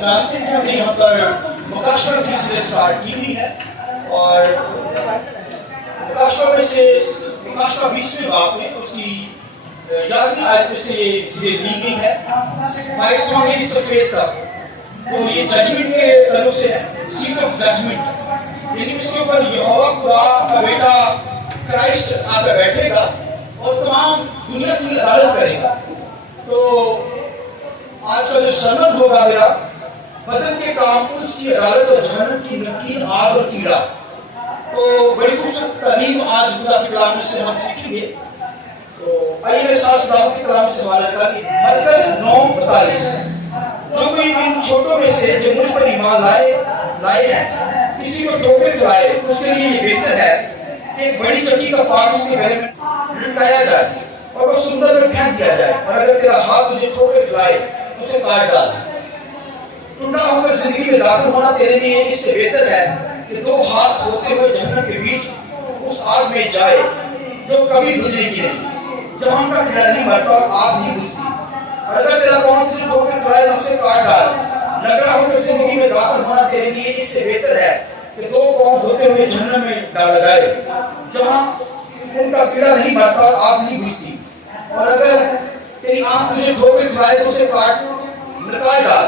जानते हैं कि हमने यहाँ पर मुकाशवा की सीरीज स्टार्ट की हुई है और मुकाशवा में से मुकाशवा 20वें बाब में उसकी 11वीं आयत में से ये सीरीज ली गई है। वाइट थ्रोन यानी सफेद तख्त, तो ये जजमेंट के तल्लुक से है, सीट ऑफ जजमेंट, यानी उसके ऊपर यहोवा खुदा का बेटा क्राइस्ट आकर बैठेगा और तमाम दुनिया की अदालत करेगा। तो आज का जो सरमन होगा मेरा, बदन के काम, उसकी अदालत और जहन्नम की नमकीन आग और कीड़ा, तो बड़ी खूबसूरत तालीम आज खुदा के कलाम में से हम सीखेंगे। तो आइए मेरे साथ खुदा के कलाम से हमारा मरकज 9:42, जो कोई इन छोटों में से जो मुझ पर ईमान लाए हैं किसी को ठोकर खिलाए, उसके लिए ये बेहतर है कि एक बड़ी चक्की का पाट उसके गले में लुटाया जाए और वो सुंदर में फेंक दिया जाए, और अगर तेरा हाथ तुझे ठोकर खिलाए उसे काट डाल। टुंडा होकर जिंदगी में दाखिल होना तेरे लिए इससे बेहतर है कि दो हाथ होते हुए जहन्नम के बीच उस आग में जाए जो कभी बुझेगी नहीं, जहां का कीड़ा नहीं मरता और आग नहीं बुझती। अगर तेरा पांव तुझे ठोकर खिलाए तो उसे काट डाल। लंगड़ा होकर जिंदगी में दाखिल होना तेरे लिए इससे बेहतर है कि दो पांव होते हुए जहन्नम में डाला जाए, जहां उनका कीड़ा नहीं मरता और आग नहीं बुझती। और अगर तेरी आंख तुझे ठोकर खिलाए तो उसे निकाल डाल।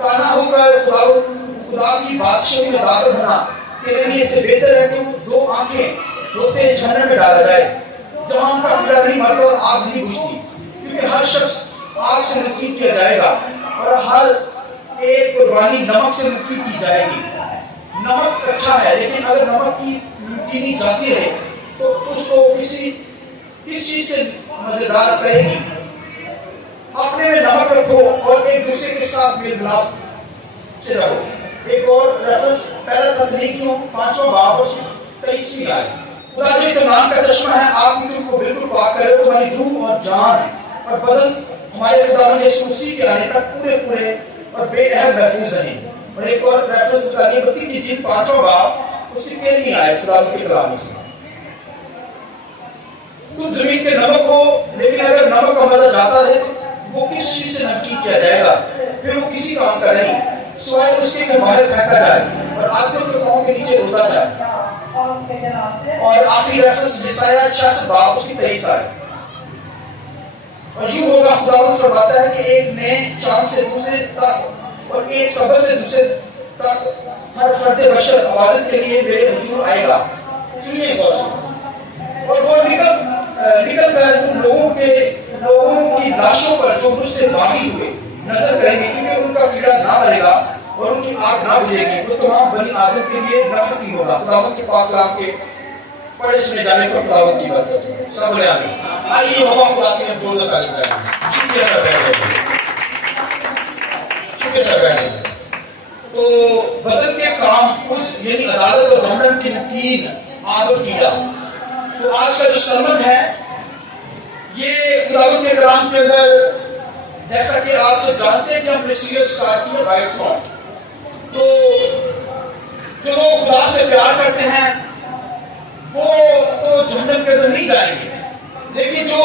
काना होकर खुदा की बादशाही में दाखिल होना तेरे लिए इससे बेहतर है कि वो दो आंखें होते जहन्नम में डाला जाए, जहां उनका कीड़ा नहीं मरता और आग नहीं बुझती। क्योंकि हर शख्स आग से नमकीन किया जाएगा और हर एक कुर्बानी नमक से नमकीन की जाएगी। नमक अच्छा है, लेकिन अगर नमक की नमकीनी जाती रहे तो उसको किस चीज से मजेदार करेगी। अपने में नमक रखो और एक दूसरे के साथ मेल मिलाप से रहो। एक और रेफरेंस पहला तस्लीकियों 5वां बाब 23वीं आयत, खुदा जो इत्मीनान का चश्मा है आप तुमको बिल्कुल पाक करे, तुम्हारी रूह और जान और बदन हमारे खुदावंद यीशु मसीह के आने तक पूरे और बेअहद महफूज रहें। और एक और रेफरेंस उतारिए बत्ती की जिन 5वां बाब उसकी 13वीं आयत खुदा के कलाम से, तुम जमीन के नमक हो, लेकिन अगर नमक का मजा जाता रहे तो वो किस चीज से नमकीन किया जाएगा, फिर वो किसी काम का नहीं सिवाय उसके के बाहर फेंका जाए और आदमियों के पांव के नीचे रोता जाए। और आखिरी रेफरेंस यशायाह 66 बाब उसकी 23 आयत, और यूं होगा खुदावंद फरमाता है कि एक नए चांद से दूसरे तक और एक सबर से दूसरे तक हर फर्द बशर इबादत के लिए मेरे हुजूर आएगा। सुनिए गौर से, और वो निकल कर उन लोगों की लाशों पर जो मुझसे बागी हुए नजर करेंगे, क्योंकि उनका कीड़ा ना मरेगा और उनकी आग ना बुझेगी। तो तमाम बनी आदम के लिए नफरत ही होगा। खुदावंद के पाक कलाम के पढ़े सुने जाने पर खुदावंद की बरकत सब बोले आमीन। आइए यहोवा खुदा की हम जोरदार तारीफ करेंगे। शुक्रिया सर बैठे। तो बदन के काम उस यानी अदालत और जहन्नम की नमकीन आग और कीड़ा। तो आज का जो सरमन है ये खुदावंद के कलाम के अंदर, जैसा कि आप सब जानते हैं कि हमने सीरीज स्टार्ट की है वाइट थ्रोन। तो जो लोग खुदा से प्यार करते हैं वो तो जहन्नम के अंदर नहीं जाएंगे, लेकिन जो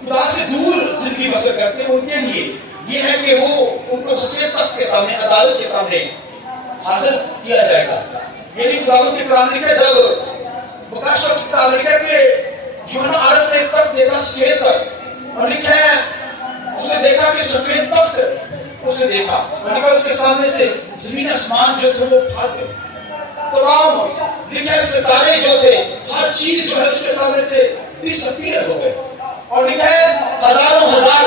खुदा से दूर जिंदगी बसर करते हैं उनके लिए ये है कि वो उनको सफेद तख्त के सामने, अदालत के सामने हाजिर किया जाएगा। यानी खुदावंद के कलाम लिखा, जब मुकाशवा की किताब लिखा कि यूहन्ना आरफ ने एक तख्त देखा, सफेद तख्त, और लिखा है उसे देखा कि सफेद तख्त उसे देखा, और लिखा उसके सामने से जमीन आसमान जो थे वो भाग गए। तमाम लिखा है सितारे जो थे, हर चीज जो है उसके सामने से डिसअपीयर हो गए। और लिखा है हजारों हजार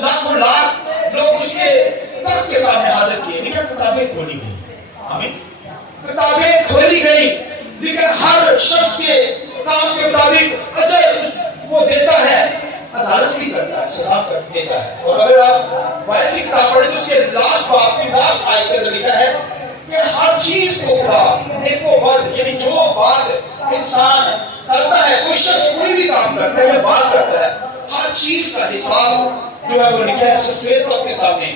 लाखों लाख लोग उसके तख्त के सामने हाजिर किए। लिखा किताबें खोली गई, आमीन, किताबें खोली गई, लेकिन हर शख्स के काम के मुताबिक अजर वो देता है, अदालत भी करता है, सजा कर देता है। और अगर आप वाइस की किताब पढ़े तो उसके लास्ट बाब की लास्ट आयत के अंदर लिखा है कि हर चीज को खुदा नेको बद, यानी जो बात इंसान करता है, कोई शख्स कोई भी काम करता है या बात करता है, हर चीज का हिसाब जो है वो लिखा है सफेद तख्त के सामने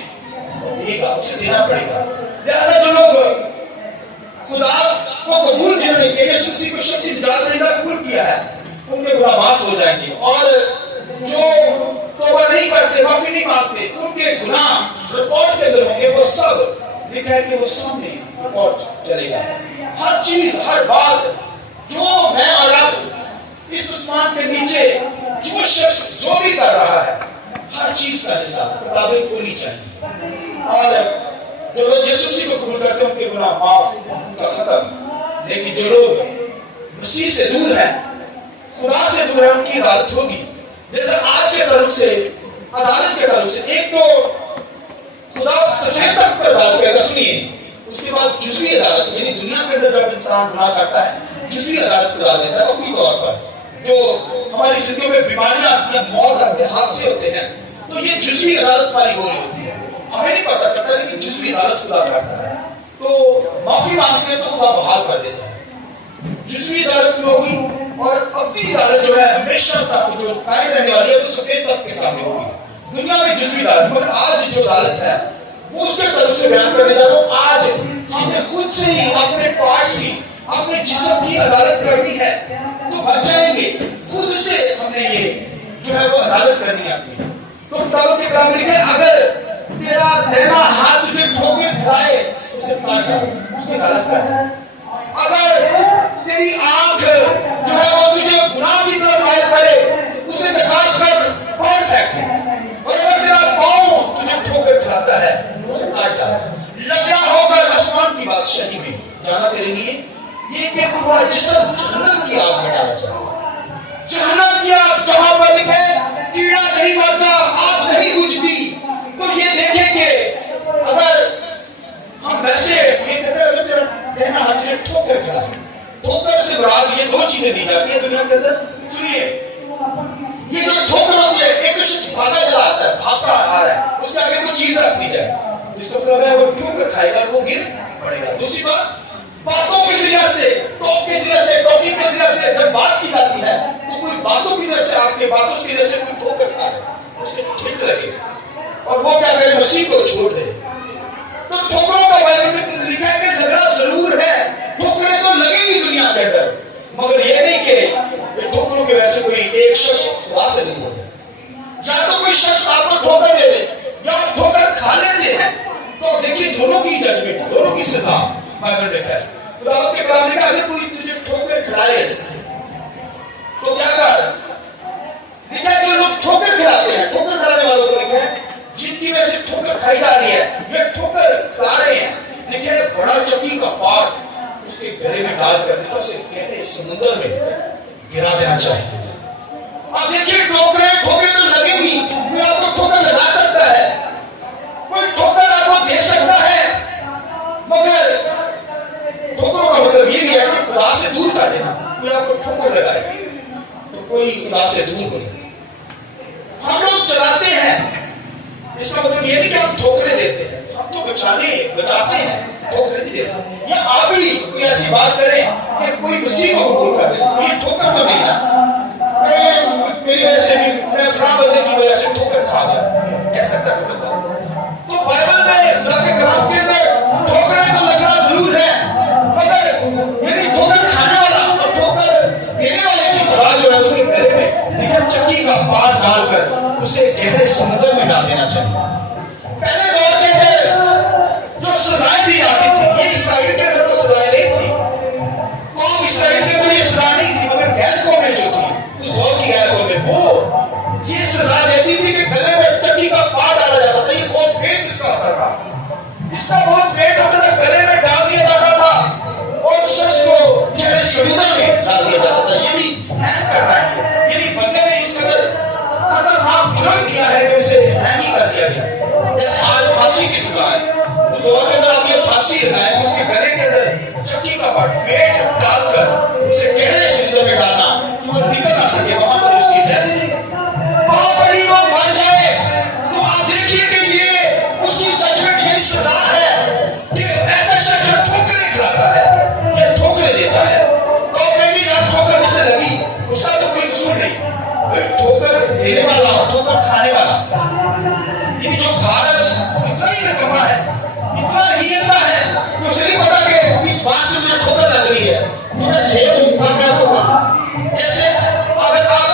देगा, उसे देना पड़ेगा। लिहाजा जो लोग खुदा को कबूल जिन्होंने किया, यीशु मसीह को शख्सी निजात देना कबूल किया है, उनके गुनाह माफ हो जाएंगे। और जो तौबा नहीं करते, माफ माफी नहीं मांगते, उनके गुनाह रिकॉर्ड के अंदर होंगे, वो सब लिखा है कि वो सामने रिकॉर्ड चलेगा। हर चीज, हर बात जो मैं और आप इस उस्मान के नीचे जो शख्स जो भी कर रहा है, हर चीज का हिसाब किताबें खोलनी चाहिए। और जो लोग यीशु मसीह को कबूल करते हैं उनके गुनाह माफ, उनका खत्म। लेकिन जो लोग मसीह से दूर हैं, खुदा से दूर है, उनकी अदालत होगी। जैसे आज के ताल्लुक से, अदालत के ताल्लुक से, एक तो खुदा सफेद तख्त पर अदालत करेगा, सुनिए, उसके बाद जुज़वी अदालत, यानी दुनिया के अंदर जब इंसान गुनाह करता है जुज़वी अदालत खुदा देता है अपनी तौर पर। जो हमारी जिंदगी में बीमारियां आती हैं, मौत आती है, हादसे होते हैं, तो ये जुज़वी अदालत हमारी हो रही होती है, हमें नहीं पता चलता, लेकिन जुज़वी अदालत खुदा करता है। तो माफी मांगते हैं तो खुदा बहाल कर देता है। जुज़वी अदालत में होगी, और अपनी अदालत जो है हमेशा तक जो कायम रहने वाली है, वो सफेद तख्त के सामने होगी। दुनिया में जुज़वी अदालत, मगर आज जो अदालत है वो उसके तरफ से बयान करने जा रहा हूं। आज हमने खुद से ही अपने पास ही अपने जिस्म की अदालत करनी है तो बच जाएंगे। खुद से हमने ये जो है वो अदालत करनी है अपनी। तो किताबों के कलाम लिखे, अगर तेरा दाहिना हाथ तुझे ठोकर खाए उसे काट डाल, उसकी अदालत कर। अगर तेरी आंख जो है वो तुझे गुनाह की तरफ माइल करे उसे निकाल कर बाहर फेंक दे। और अगर तेरा पांव तुझे ठोकर खिलाता है उसे काट डाल। लंगड़ा होकर आसमान की बादशाही में जाना तेरे लिए ये कि पूरा जिस्म जहन्नम की आग में डाला जाए। जहन्नम की आग जहां पर लिखे कीड़ा नहीं मरता, आग नहीं बुझती, तो ये देखेंगे अगर हम वैसे ये कहते हैं अगर तेरा कहना हाथ से ठोकर खड़ा है, ठोकर से मुराद ये दो चीजें दी जाती है दुनिया के अंदर। सुनिए, ये जो ठोकर होती है, एक शख्स भागा चला आता है, भागता आ रहा है, उसके आगे कोई चीज रख दी जाए, इसका मतलब है वो ठोकर खाएगा, वो गिर पड़ेगा। दूसरी बात, बातों के जरिए से, टॉक के जरिए से, टॉकिंग के जरिए से जब बात की जाती है तो कोई बातों की वजह से, आपके बातों की वजह से कोई ठोकर खा रहा है, उसके ठीक लगे और वो क्या करे, मसीह को छोड़ दे। तो ठोकरों का बाइबल में लिखा है कि लगना जरूर है, ठोकरें तो लगेगी दुनिया के अंदर, मगर ये नहीं कि ठोकरों की वजह से कोई एक शख्स खुदा से नहीं होता। या तो कोई शख्स आपको ठोकर दे दे या आप ठोकर खा लेते हैं, तो देखिए दोनों की जजमेंट, दोनों की सजा बाइबल में लिखा है। खुदा के कलाम लिखा है, कोई तुझे ठोकर खिलाए तो क्या कर, लिखा है जो लोग ठोकर खिलाते हैं, ठोकर खिलाने वालों को लिखा है जिनकी वजह से ठोकर खाई जा रही है, ये ठोकर खिला रहे हैं, लिखा है बड़ा चक्की का पाट उसके गले में डालकर उसे गहरे समुद्र में गिरा देना चाहिए। अब देखिए ठोकरें तो लगेगी, कोई आपको ठोकर लगा सकता है, कोई ठोकर आपको दे सकता है, मगर ठोकरों का मतलब ये भी है कि खुदा से दूर कर देना। कोई आपको ठोकर लगाए तो कोई खुदा से दूर हो जाए। हम लोग चलाते हैं, इसका मतलब ये नहीं कि हम ठोकरें देते हैं, हम तो बचाते हैं, ठोकरें नहीं देते। या आप ही कोई ऐसी बात करें कि कोई मसीह को कबूल कर ले, तो ये ठोकर तो नहीं ना, मेरी वजह से भी मैं फलां बंदे की वजह से ठोकर खा गया, कह सकता है बंदा। तो बाइबल में खुदा के कलाम के अंदर ठोकरें तो लगना जरूर है, मगर मेरी ठोकर खाने वाला और ठोकर देने वाले की सजा जो है उसके गले में लिखा चक्की का पाट डालकर उसे गहरे समुद्र में डाल देना चाहिए। पहले दौर के अंदर जो सजाएं दी जाती थी, ये इस्राएल के अंदर तो सजाएं नहीं थी, कौम इस्राएल के अंदर ये सजा नहीं थी, मगर गैर कौमें जो थी उस दौर की गैर कौमें वो ये सजा देती थी कि गले में चक्की का पाट डाला जाता था। ये बहुत वेट इसका होता था, इसका बहुत वेट होता था, गले में डाल दिया जाता था और शख्स को गहरे समुद्र में डाल दिया जाता था। ये भी हैंग कर रहा है, यानी बंदे ने इस कदर खतरनाक जुर्म किया है कि उसे हैंग ही कर दिया गया। जैसे आज फांसी की सजा है, उस दौर के अंदर आप ये फांसी लगाए, उसके गले के अंदर चक्की का पाट वेट डालकर उसे गहरे समुद्र में डालना कि वो निकल ना सके, वहां पर उसकी डेथ, वहां पर ही वो मर जाए। तो आप देखिए कि ये उसकी जजमेंट, ये सजा है कि ऐसा शख्स ठोकरें खिलाता है, ये ठोकरें देता है, तो पहली यार ठोकर जिसे लगी उसका तो कोई कसूर नहीं, ठोकर देने वाला और ठोकर खाने वाला, ये जो खा रहा है वो इतना ही निकम्मा है, इतना ही है कि उसे नहीं पता कि इस बात से मुझे ठोकर लग रही है, तो मैं सेब हूं और मैं आपको करूं। जैसे अगर आप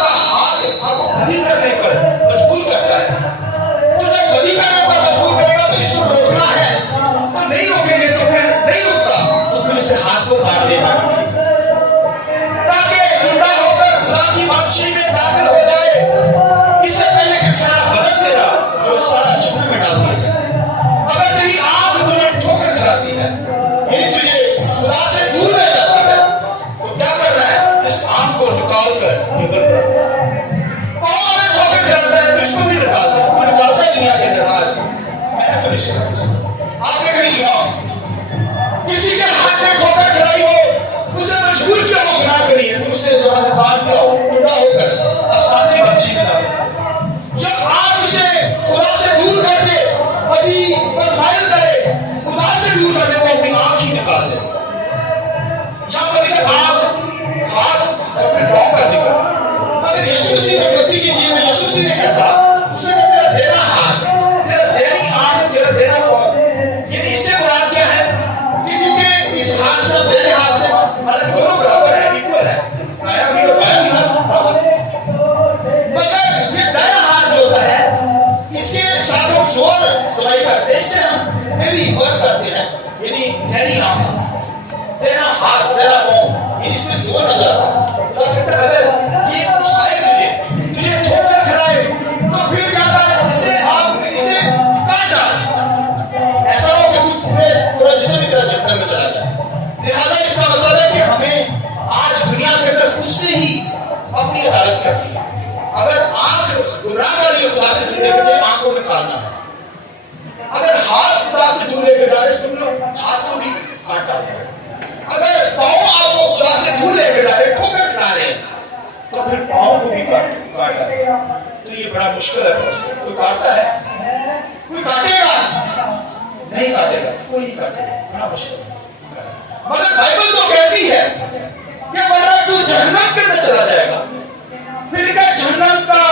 डालना है। अगर हाथ खुदा से दूर लेकर जा रहे हैं तो हाथ को भी काट डालना है। अगर पाँव आपको खुदा से दूर लेकर जा रहे हैं, ठोकर खा रहे हैं, तो फिर पाँव को भी काट डालेगा। तो ये बड़ा मुश्किल है। कोई काटता है? कोई काटेगा? नहीं काटेगा, कोई नहीं काटेगा, बड़ा मुश्किल है। मगर बाइबल तो कहती है कि वरना तू जहन्नम के अंदर चला जाएगा। फिर लिखा जहन्नम का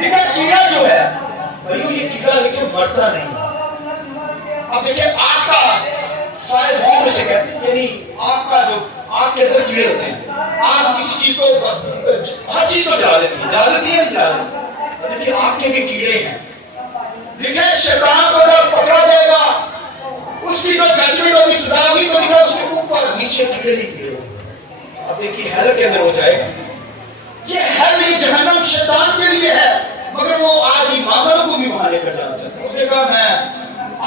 लिखा कीड़ा जो है, भाइयों ये कीड़ा लेकिन मरता नहीं है। अब देखिए आग का फायर होम से कहते हैं, यानी आग का जो आग के अंदर कीड़े होते हैं। आग किसी चीज को, हर चीज को जला देती है, जला देती है, नहीं जला देती। देखिए आग के भी कीड़े हैं। लिखे शैतान को जब पकड़ा जाएगा, उसकी जो जजमेंट होगी, सजा होगी, तो लिखा उसके ऊपर नीचे कीड़े ही कीड़े होंगे। अब देखिए हेल के अंदर हो जाएगा। ये हेल नहीं, जहन्नम शैतान के लिए है, मगर वो आज ईमानदारों को भी वहां लेकर जाना चाहता है। उसने कहा मैं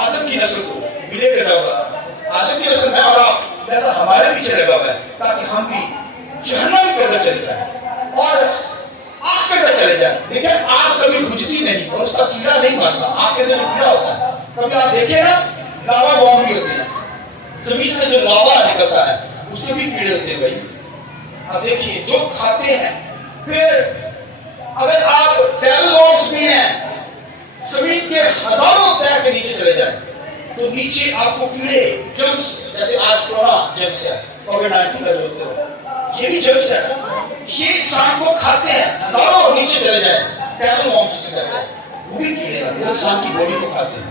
आदम की नस्ल को भी लेकर जाऊंगा, आदम की नस्ल में, और आप ऐसा हमारे पीछे लगा हुआ है ताकि हम भी जहन्नम के अंदर चले जाए और आग के अंदर चले जाए। लेकिन आग कभी बुझती नहीं और उसका कीड़ा नहीं मरता। आग के अंदर जो कीड़ा होता है, कभी आप देखे ना, लावा बॉम्ब भी होती है, जमीन से जो लावा निकलता है उसके भी कीड़े होते हैं भाई। अब देखिए जो खाते हैं, फिर अगर आप टेबल बॉम्ब्स भी हैं, जमीन के हजारों पैर के नीचे चले जाए तो नीचे आपको कीड़े, जर्म्स, जैसे आज कोरोना जर्म्स है, कोविड-19 का जो ये भी जर्म्स है, ये इंसान को खाते हैं, हजारों नीचे चले जाए, टेबल बॉम्ब्स से कहते हैं, वो भी कीड़े हैं, वो इंसान की बॉडी को खाते हैं।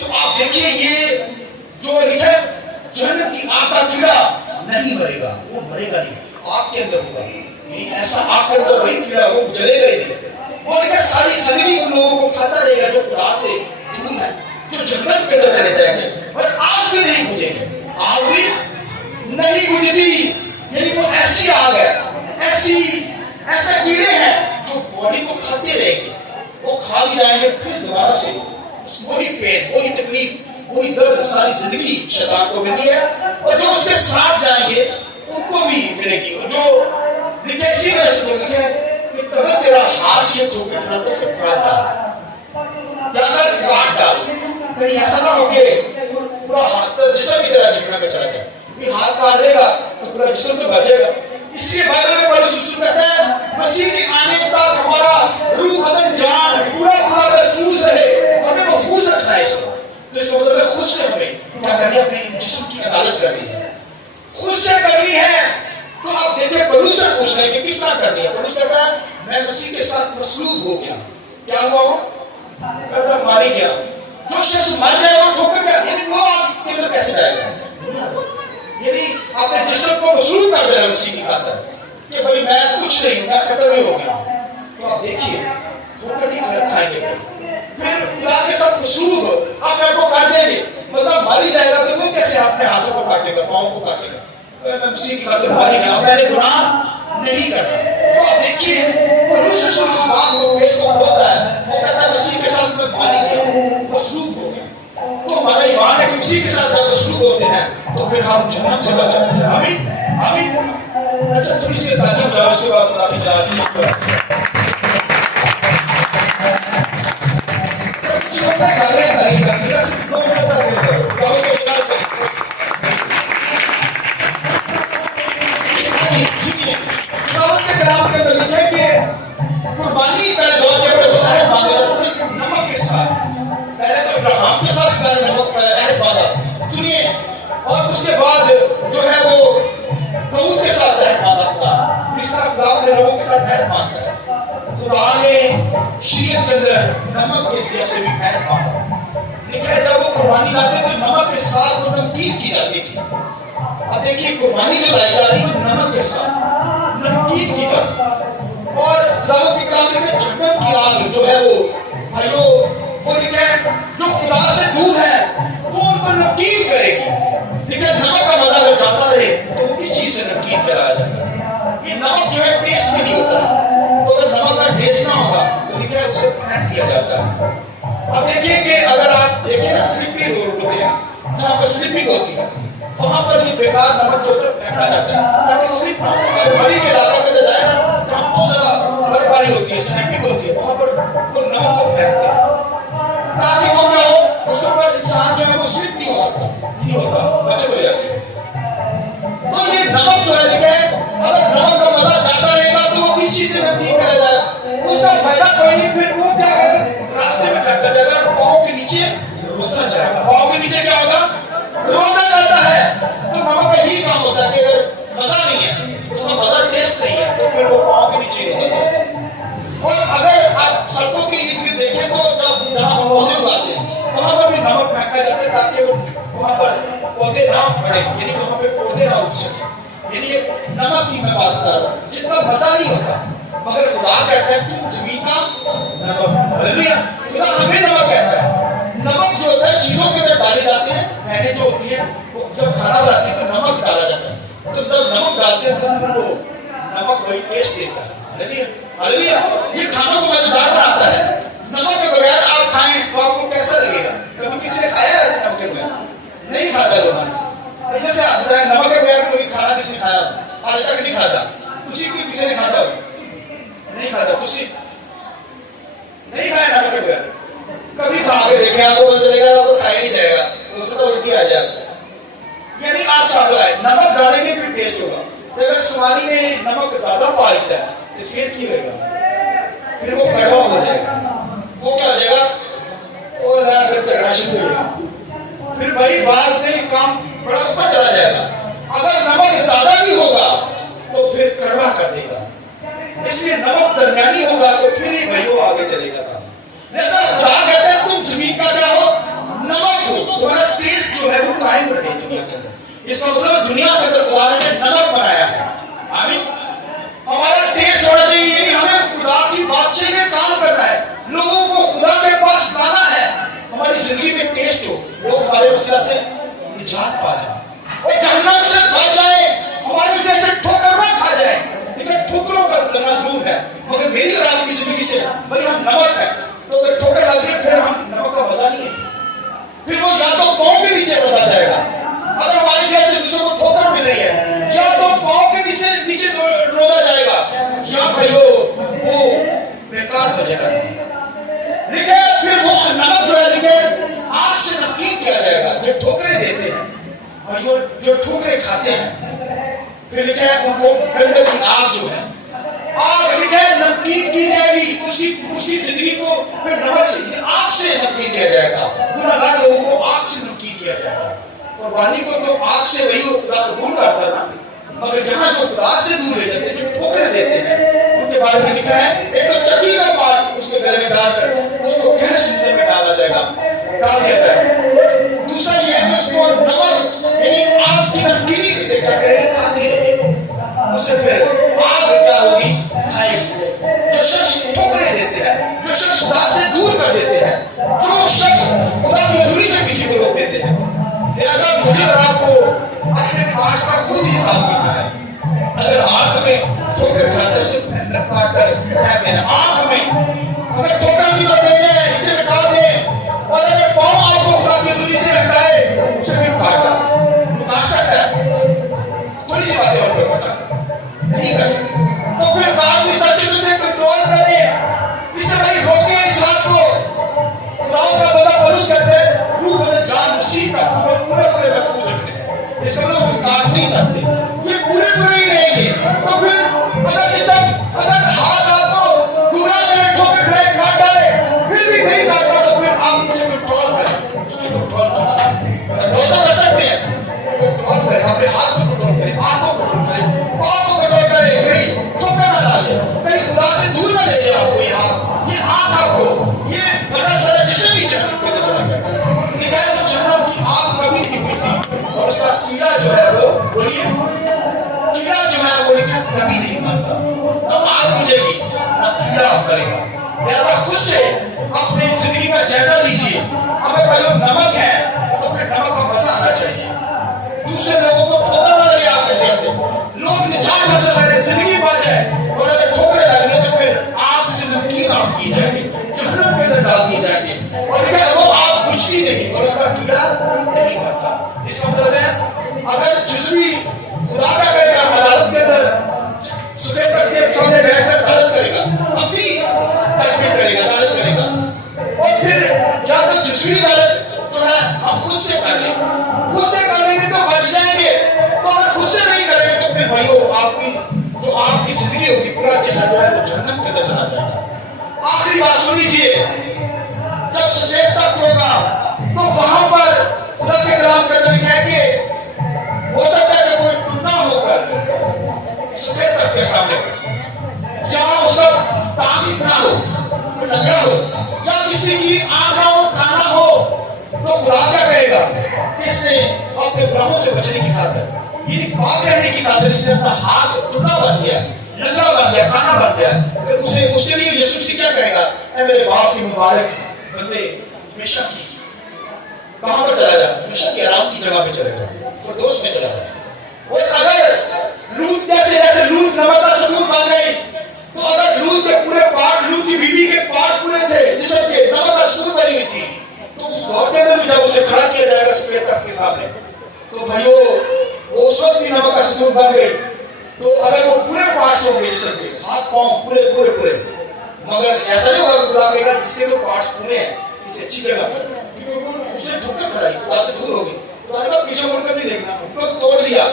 तो आप देखिए ये जो लिखा है, जहन्नम की आग का कीड़ा नहीं मरेगा, वो मरेगा नहीं, आग के अंदर होगा। ऐसा आग के अंदर वही कीड़ा, वो जलेगा ही नहीं। वो लिखा सारी जिंदगी उन लोगों को खाता रहेगा जो खुदा से दूर है, जो जहन्नम के अंदर चले जाएंगे, और आग भी नहीं बुझेगी, आग भी नहीं बुझती। यानी वो ऐसी आग है, ऐसे कीड़े हैं जो बॉडी को खाते रहेंगे, वो खा भी जाएंगे, फिर दोबारा से वही पेन, वही तकलीफ, वही दर्द सारी जिंदगी शैतान को मिलती है, और जो उसके साथ जाएंगे उनको भी मिलेगी। और जो लिखे इसी वजह से तो लिखे कि अगर तेरा हाथ ये ठोकर खड़ा तो उसे काट डाल, या अगर काट डाल, कहीं ऐसा ना हो कि पूरा हाथ का जिस्म भी तेरा जहन्नम में चला जाए। हाथ काट देगा तो पूरा जिस्म तो बचेगा। इसलिए बाइबल में पौलुस रसूल कहता है मसीह के आने तक हमारा रूह, बदन, जान पूरा महफूज रहे, हमें महफूज रखना है इसको। तो इसका मतलब है खुद से हमें क्या करनी है, अपने जिस्म की अदालत करनी है, खुद से करनी है। तो आप देखें पौलुस से पूछ रहे हैं कि किस तरह करनी है। पौलुस कहता है मैं मसीह के साथ मसलूब हो गया। क्या हुआ? वो कहता मारी गया। जो शख्स मर जाए वो ठोकर गया, यानी वो आपके अंदर कैसे जाएगा? यानी अपने जिस्म को मसलूब कर देना मसीह की खातिर कि भाई मैं कुछ नहीं हूं, मैं खत्म ही हो गया। तो आप देखिए ठोकर नहीं खाएंगे, फिर खुदा के साथ मसलूब आप आपको काट देंगे, मतलब मारी जाएगा। तो वो कैसे अपने हाथों को काटेगा, पाँव को काटेगा? मैं मसीह की खातिर मारी गया, मैंने गुनाह नहीं करना। तो आप देखिए पौलुस रसूल इस बात को पेट को खोलता है, वो कहता है मसीह के साथ मैं मारी गया, मसलूब हो गया। तो हमारा ईमान है कि मसीह के साथ जब मसलूब होते हैं तो फिर हम जहन्नम से बच जाते हैं। आमीन, आमीन। अच्छा थोड़ी सी तालीम दो, उसके बाद खुदा की चाहती है कुर्बानी पहले दो जगह जो है नमक के साथ, पहले तो इब्राहिम के साथ अहद बांधा, सुनिए, और उसके बाद जो है वो दाऊद के साथ अहद बांधा खुदा। इस तरह खुदा अपने लोगों के साथ अहद बांधता है। खुदा ने शरीयत के अंदर नमक के जैसे भी अहद बांधा। लिखा है जब वो कुर्बानी लाते तो नमक के साथ वो नमकीन की जाती थी। अब देखिए कुर्बानी जो लाई जा रही है नमक के साथ नमकीन की जाती है। और दाऊद की कलाम लिखे जहन्नम की आग जो है वो भाइयों, वो लिखे जो खुदा से दूर है वो उन पर नमकीन करेगी। लेकिन नमक का मजा अगर जाता रहे तो वो किस चीज से नमकीन कराया जाता है? ये नमक जो है टेस्ट भी नहीं होता है। तो अगर नमक का टेस्ट ना होगा तो लिखे उसे फेंक दिया जाता है। अब देखिए कि अगर आप देखिए ना स्लिपरी रोड होते हैं, जहाँ पर स्लिपिंग होती है, वहां पर ये बेकार नमक जो फेंका जाता है ताकि स्लिप ना हो। अगर मरी के इलाका के अंदर जाए ना, जहाँ बहुत ज्यादा बर्फबारी होती है, स्लिपिंग होती है, वहां पर वो नमक को फेंकते हैं। ہے تو پھر وہ نمک وہی ٹیسٹ دیتا ہے. हालेलुया. یہ کھانوں کو مزیدار بناتا ہے. نمک کے بغیر آپ کھائیں تو آپ کو کیسا لگے گا؟ کبھی کسی نے کھایا ہے ایسے نمک کے بغیر؟ نہیں کھاتا لوگوں نے. جیسے آپ بتائیں نمک کے بغیر کوئی کھانا کسی نے کھایا آج تک نہیں کھاتا. کسی نے کھاتا نہیں کھاتا. نہیں کھایا نمک کے بغیر. کبھی کھا کے دیکھیں آپ کو پتہ چلے گا آپ کو کھایا نہیں جائے گا. اس سے تو الٹی آ جائے گا. یعنی آپ ساتھ لائیں نمک ڈالیں گے پھر ٹیسٹ ہوگا. اگر سواری میں نمک زیادہ پالتا ہے تو پھر کی ہوئے گا؟ پھر وہ کڑوا ہو جائے گا. وہ کیا ہو جائے گا؟ وہ پھر جھگڑا شروع ہو جائے گا. پھر بھائی باز نہیں کام بڑا اوپر چلا جائے گا. اگر نمک زیادہ بھی ہوگا تو پھر کڑوا کر دے گا. اس لیے نمک درمیانی ہوگا تو پھر ہی بھائی وہ آگے چلے گا. لہذا خدا کہتے ہیں تم زمین کا کیا ہو؟ نمک ہو. تمہارا ٹیسٹ جو ہے وہ قائم رہے دنیا کے اندر. اس کا مطلب دنیا کے اندر خدا نے نمک بنایا ہے. آمین. ہمارا ٹیسٹ ہونا چاہیے. یعنی ہمیں خدا کی بادشاہی میں کام کرنا ہے. لوگوں کو خدا کے پاس لانا ہے. ہماری زندگی میں ٹیسٹ ہو. لوگ ہمارے وسیلہ سے نجات پا جائیں اور جہنم سے بچ جائیں. ہماری وجہ سے ٹھوکر نہ کھا جائیں. لیکن ٹھوکروں کا کرنا ضرور ہے مگر میری اور آپ کی زندگی سے بھائی ہم نمک ہے تو اگر ٹھوکر لگے پھر ہم نمک کا مزہ نہیں ہے. پھر وہ یا تو پاؤں کے نیچے بتا جائے گا. اگر ہماری وجہ سے دوسروں کو ٹھوکر مل رہی ہے یا تو پاؤں کے نیچے رولا جائے گا یا بھائی وہ بیکار ہو جائے گا. لیکن پھر وہ نمک جو ہے لیکن آگ سے نمکین کیا جائے گا. جو ٹھوکریں دیتے ہیں اور جو ٹھوکریں کھاتے ہیں پھر لکھا ہے ان کو گندے کی آگ جو ہے آگ لکھا ہے نمکین کی جائے گی. اس کی زندگی کو پھر نمک سے آگ سے نمکین کیا جائے گا. گناہگار لوگوں کو آگ سے نمکین کیا جائے گا. قربانی کو تو آگ سے وہی خدا قبول کرتا نا مگر یہاں جو خدا سے دور لے جاتے ہیں جو ٹھوکریں دیتے ہیں ان کے بارے میں لکھا ہے ایک تو چکی کا پار اس کے گلے میں ڈال کر اس کو گہرے سمندر میں ڈالا جائے گا. ڈال دیا جائے. دوسرا یہ ہے کہ اس کو نمک یعنی آگ کی نمکینی سے کیا کرے گی؟ کھاتی رہے گی. اس سے پھر آگ کیا ہوگی؟ کھائے گی. جو شخص ٹھوکریں دیتے ہیں جو شخص خدا سے دور کر دیتے ہیں جو شخص خدا کی حضوری سے کسی کو روک دیتے ہیں. لہذا مجھے اور آپ کو اپنے پاس کا خود ہی حساب کرنا ہے. اگر آنکھ میں ٹھوکر کھاتے اسے کاٹ کر پھینک دینا. آنکھ میں اگر ٹھوکر بھی کر لے جائے اسے نکال دیں اور اگر پاؤں آپ کو خدا کی حضوری سے ہٹائے اسے بھی کاٹا تو کاٹ سکتا ہے. تھوڑی سی باتیں اور کرنا چاہتا نہیں کر سکتے تو پھر کاٹ نہیں سکتے. اسے کنٹرول کرے اسے بھائی روکے. اس ہاتھ کو خداؤں کا بندہ پولس کہتے ہیں روح بدن جان مسیح تک ہمیں پورے محفوظ رکھنے ہیں. اس کا مطلب ہم کاٹ نہیں سکتے. یہ پورے ہی رہیں گے. تو پھر اگر ہاتھ آپ کو گمراہ کرے ٹھوکر کھائے کاٹ ڈالے پھر بھی نہیں کاٹنا تو پھر آپ اسے کنٹرول کریں. اس کی کنٹرول کر سکتے ہیں. کنٹرول کریں اپنے ہاتھ کو کنٹرول کریں آنکھوں کو کنٹرول کریں پاؤں کو کنٹرول کریں. کہیں ٹھوکر نہ ڈالے کہیں خدا سے دور نہ لے جائے آپ کو. یہ ہاتھ یہ آنکھ آپ کو یہ بڑا سارا جسم ہی جہنم کے اندر چلا گیا. نکال تو جہنم کی آگ کبھی نہیں ہوئی تھی اور اس کا کیڑا جو ہے وہ بولیے کیڑا جو ہے وہ لکھا کبھی نہیں مرتا. نہ آگ بجھے گی نہ کیڑا کرے گا. لہذا خود سے اپنی زندگی کا جائزہ لیجیے. اگر بھائی نمک ہے تو پھر نمک کا مزہ آنا چاہیے. دوسرے لوگوں کو ٹھوکر نہ لگے آپ کے ذریعے سے. لوگ نجات حاصل کریں زندگی پا جائے اور اگر ٹھوکریں لگیں تو پھر آگ سے نمکین آپ کی جائیں گے جہنم کے اندر ڈال دی جائیں گے اور وہ آگ بجھتی نہیں اور اس کا کیڑا نہیں مرتا. اس کا مطلب ہے اگر جزوی خدا کا کرے گا عدالت کے اندر سفید تختے کے سامنے بیٹھ کر عدالت کرے گا اپنی تجویز کرے گا عدالت کرے گا اور پھر یا تو جزوی عدالت جو ہے ہم خود سے کر لیں گے تو بچ جائیں گے. تو اگر خود سے نہیں کریں گے تو پھر بھائیو آپ کی زندگی ہوگی پورا جسم جو ہے وہ جہنم کے اندر چلا جائے گا. آخری بات سن لیجیے. جب سفید تخت ہوگا تو وہاں پر خدا کے کلام کے اندر لکھا ہے کہ ہو سکتا ہے کہ کوئی ٹنا ہو کر سفید تخت کے سامنے جہاں اس کا ٹانگ نہ ہو لنگڑا ہو یا کسی کی آنکھ نہ ہو کان نہ ہو تو خدا کیا کہے گا کہ اس نے اپنے گناہوں سے بچنے کی خاطر یعنی پاک رہنے کی خاطر اس نے اپنا ہاتھ ٹنا بن دیا لنگڑا بن گیا کانا بن گیا. اس کے لیے یسوع مسیح کیا کہے گا؟ اے میرے باپ کی مبارک بندے ہمیشہ کی کہاں پر چلا جا؟ ہمیشہ کی آرام کی جگہ پہ چلے جا فردوس میں چلا جا. اور اگر लूत जैसे लूत नमक का सबूत बन गई, तो अगर लूत के पूरे पार्ट, लूत की बीवी के पार्ट पूरे थे जिस्म के, नमक का सबूत बनी हुई थी, तो उस दौर के अंदर भी जब उसे खड़ा किया जाएगा सफेद तख्त के सामने, तो भाइयों वो उस वक्त भी नमक का सबूत बन गई। तो अगर वो पूरे पार्ट्स होंगे जिस्म के, हाथ पांव पूरे पूरे पूरे, मगर ऐसा नहीं होगा खुदा कहेगा इसके तो पार्ट्स पूरे हैं, इसे अच्छी जगह पर, क्योंकि उसे ठोकर खड़ाई, खुदा से दूर होगी, तो पीछे मुड़कर नहीं देखना, उनको तोड़ लिया,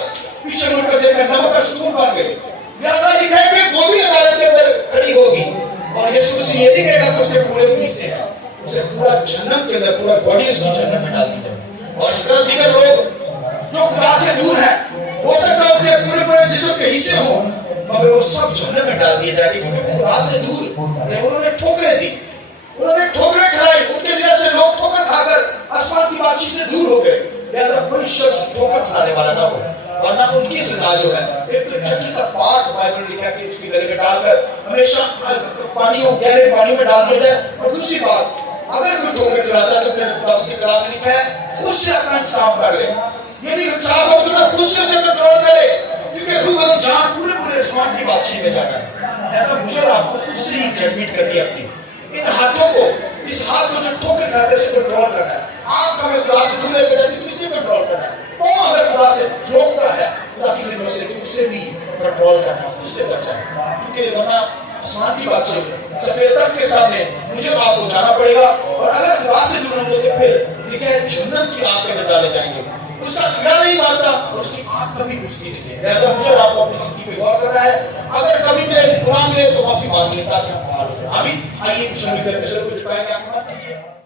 पीछे मुड़कर देखना, नमक का सबूत बन गई। लिहाजा लिखा है कि वो भी अदालत के अंदर खड़ी होगी, और यीशु मसीह ये नहीं कहेगा कि उसके पूरे हिस्से हैं, उसे पूरा जहन्नम के अंदर, पूरा बॉडी उसकी जहन्नम में डाल दी जाएगी। और इस तरह दीगर लोग जो खुदा से दूर हैं, हो सकता है उनके पूरे पूरे जिस्म के हिस्से हों, मगर वो सब जहन्नम में डाल दिए जाएंगे, क्योंकि खुदा से दूर उन्होंने ठोकरें दी, उन्होंने ठोकरें खिलाई, उनके वजह से लोग ठोकर खाकर आसमान की बादशाही से दूर हो गए। लिहाजा कोई शख्स ठोकर खाने वाला ना हो, वरना उनकी सजा जो है, एक तो चक्की का पार्ट बाइबल लिखा है कि उसके गले में डालकर हमेशा पानियों, गहरे पानी में डाल दिया जाए। और दूसरी बात, अगर कोई ठोकर खिलाता है तो फिर खुदा के कलाम में लिखा है खुद से अपना इंसाफ कर ले, यदि इंसाफ हो तो मैं खुद से उसे कंट्रोल करे, क्योंकि रूह और जान पूरे पूरे आसमान की बादशाही में जाना है। ऐसा मुझे आपको खुद से ही जजमेंट करनी है अपनी, इन हाथों को, इस हाथ को जो ठोकर खाते से कंट्रोल करना है। आंख हमें खुदा से दूर लेकर जाती तो इसे कंट्रोल करना है। पाँव अगर खुदा से रोकता है खुदा की निगाह से, तो उसे भी कंट्रोल करना, उससे बचाए, क्योंकि वरना आसमान की बादशाही में सफेद तख्त के सामने मुझे आपको जाना पड़ेगा। और अगर खुदा से दूर होंगे तो फिर लिखा है जहन्नम की आग के अंदर डाले जाएंगे, उसका कीड़ा नहीं मारता और उसकी आग कभी बुझती नहीं है। लिहाजा मुझे आपको अपनी जिंदगी पे गौर करना है, अगर कभी मैं गुनाह मिले तो माफी मांग ले ताकि हम बहाल हो जाए। आमीन। आइए कुछ झुकाएंगे, आपको मत कीजिए।